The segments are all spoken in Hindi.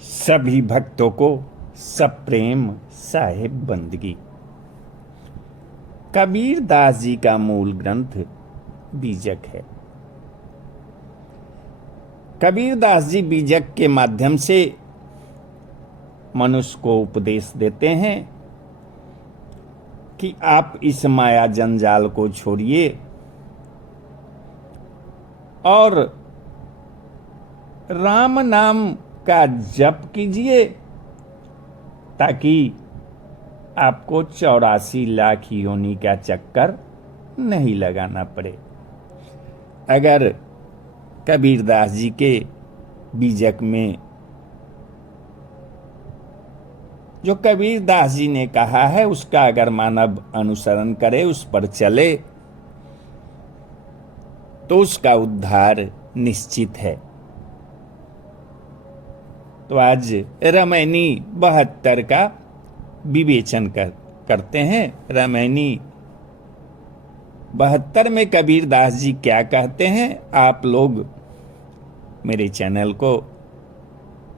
सभी भक्तों को सब प्रेम साहिब बंदगी। कबीर दास जी का मूल ग्रंथ बीजक है। कबीर दास जी बीजक के माध्यम से मनुष्य को उपदेश देते हैं कि आप इस माया जंजाल को छोड़िए और राम नाम का जप कीजिए ताकि आपको 84 लाख योनि का चक्कर नहीं लगाना पड़े। अगर कबीरदास जी के बीजक में जो कबीरदास जी ने कहा है उसका अगर मानव अनुसरण करे, उस पर चले, तो उसका उद्धार निश्चित है। तो आज रामायणी 72 का विवेचन करते हैं। रामायणी 72 में कबीरदास जी क्या कहते हैं, आप लोग मेरे चैनल को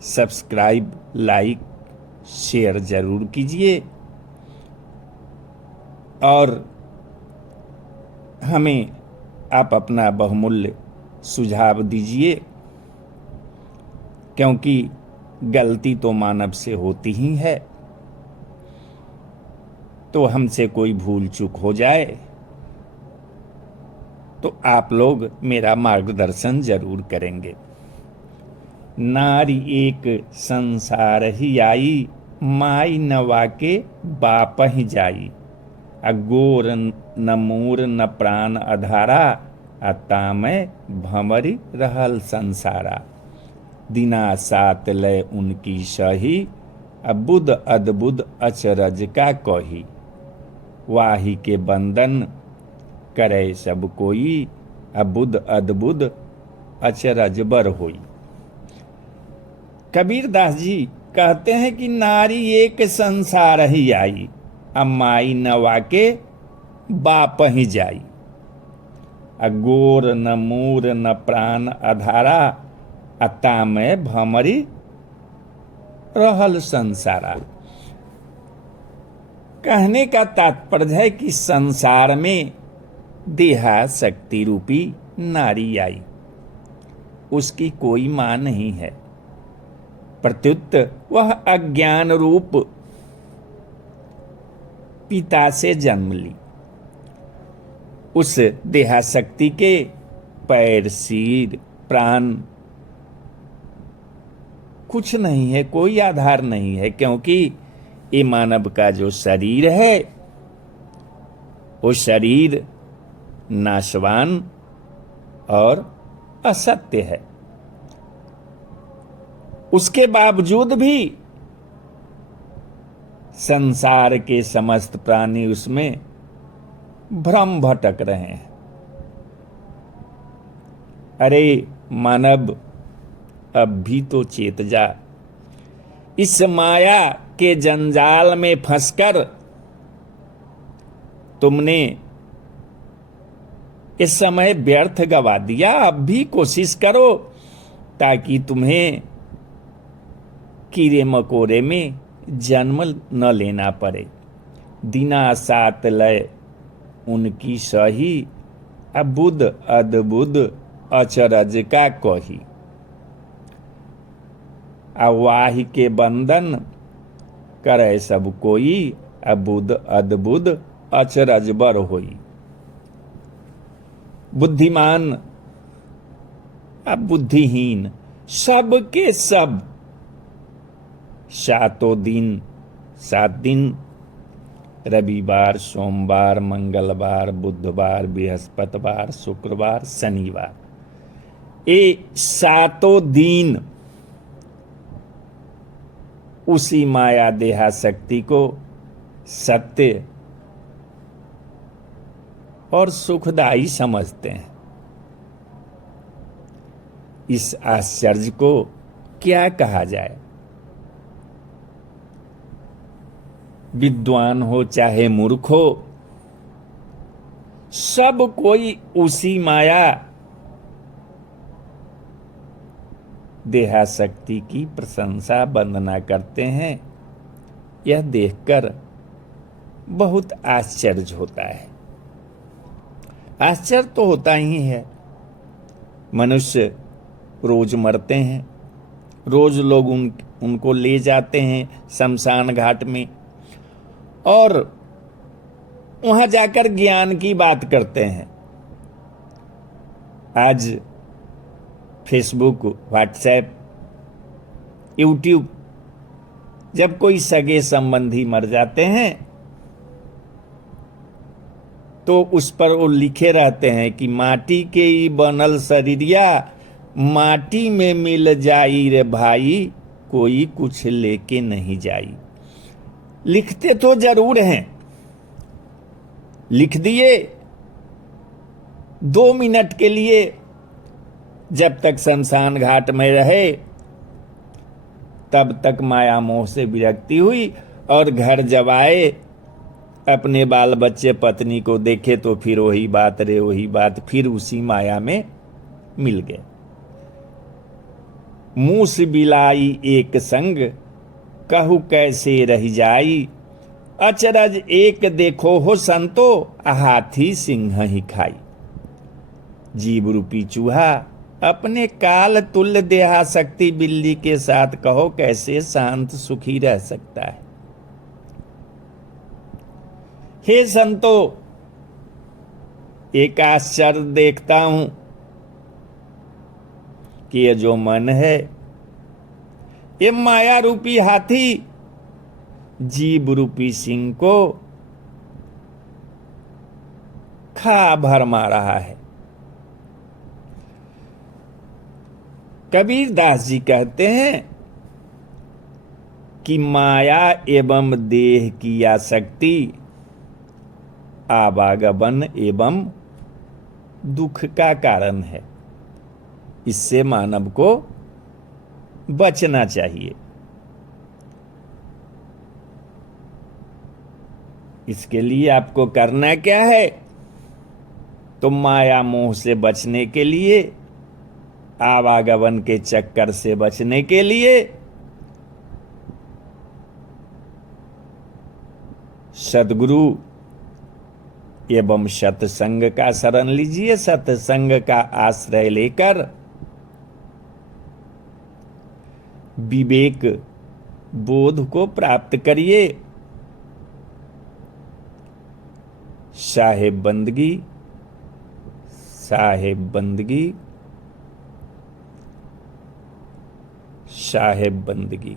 सब्सक्राइब, लाइक, शेयर जरूर कीजिए और हमें आप अपना बहुमूल्य सुझाव दीजिए, क्योंकि गलती तो मानव से होती ही है। तो हमसे कोई भूल चूक हो जाए तो आप लोग मेरा मार्गदर्शन जरूर करेंगे। नारी एक संसार ही आई, माई नवा के बाप ही जाई। अगोर न मूर न प्राण अधारा, अतामय भमरी रहल संसारा। दिना सात लय उनकी सही, अबुद अद्भुत अचरज का कही। वाही के बंधन करे सब कोई, अबुद अद्भुत अचरज बर होई। कबीरदास जी कहते हैं कि नारी एक संसार ही आई, अम्माई नवा के बाप ही जाई। अगोर न मूर न प्राण अधारा, अतामय भमरी रहल संसारा। कहने का तात्पर्य है कि संसार में देहा शक्ति रूपी नारी आई, उसकी कोई मां नहीं है, प्रत्युत वह अज्ञान रूप पिता से जन्म ली। उस देहाशक्ति के पैर, सिर, प्राण कुछ नहीं है, कोई आधार नहीं है, क्योंकि ये मानव का जो शरीर है वो शरीर नाशवान और असत्य है। उसके बावजूद भी संसार के समस्त प्राणी उसमें भ्रम भटक रहे हैं। अरे मानव, अब भी तो चेत जा। इस माया के जंजाल में फंसकर तुमने इस समय व्यर्थ गवा दिया। अब भी कोशिश करो ताकि तुम्हें कीड़े मकोड़े में जन्म न लेना पड़े। दिना सात लय उनकी सही, अबुद अद्भुत अचरज का कही। अवाही के बंधन करे सब कोई, अबुद अद्भुत अचरज बर होई। बुद्धिमान अब बुद्धिहीन सब के सब 7 दिन रविवार, सोमवार, मंगलवार, बुधवार, बृहस्पतिवार, शुक्रवार, शनिवार, ये 7 दिन उसी माया देहा शक्ति को सत्य और सुखदायी समझते हैं। इस आश्चर्य को क्या कहा जाए? विद्वान हो चाहे मूर्ख हो, सब कोई उसी माया देहाशक्ति की प्रशंसा वंदना करते हैं। यह देखकर बहुत आश्चर्य होता है। आश्चर्य तो होता ही है। मनुष्य रोज मरते हैं, रोज लोग उनको ले जाते हैं शमशान घाट में और वहां जाकर ज्ञान की बात करते हैं। आज फेसबुक, व्हाट्सएप, यूट्यूब, जब कोई सगे संबंधी मर जाते हैं तो उस पर वो लिखे रहते हैं कि माटी के ही बनल शरीरिया, माटी में मिल जाई रे भाई, कोई कुछ लेके नहीं जाई। लिखते तो जरूर हैं, लिख दिए 2 मिनट के लिए, जब तक शमशान घाट में रहे तब तक माया मोह से विरक्ति हुई, और घर जब आए अपने बाल बच्चे पत्नी को देखे तो फिर वही बात रे वही बात, फिर उसी माया में मिल गए। मूस बिलाई एक संग, कहू कैसे रह जाई, अचरज एक देखो हो संतो, हाथी सिंह ही खाई। जीव रूपी चूहा अपने काल तुल्य देहाशक्ति बिल्ली के साथ कहो कैसे शांत सुखी रह सकता है। हे संतो, एक आश्चर्य देखता हूं कि ये जो मन है, ये माया रूपी हाथी जीव रूपी सिंह को खा भरमा रहा है। कबीर दास जी कहते हैं कि माया एवं देह की आसक्ति आवागमन एवं दुख का कारण है। इससे मानव को बचना चाहिए। इसके लिए आपको करना क्या है? तो माया मोह से बचने के लिए, आवागमन के चक्कर से बचने के लिए सद्गुरु एवं सत्संग का शरण लीजिए। सत्संग का आश्रय लेकर विवेक बोध को प्राप्त करिए। साहेब बंदगी, साहेब बंदगी, साहेब बंदगी।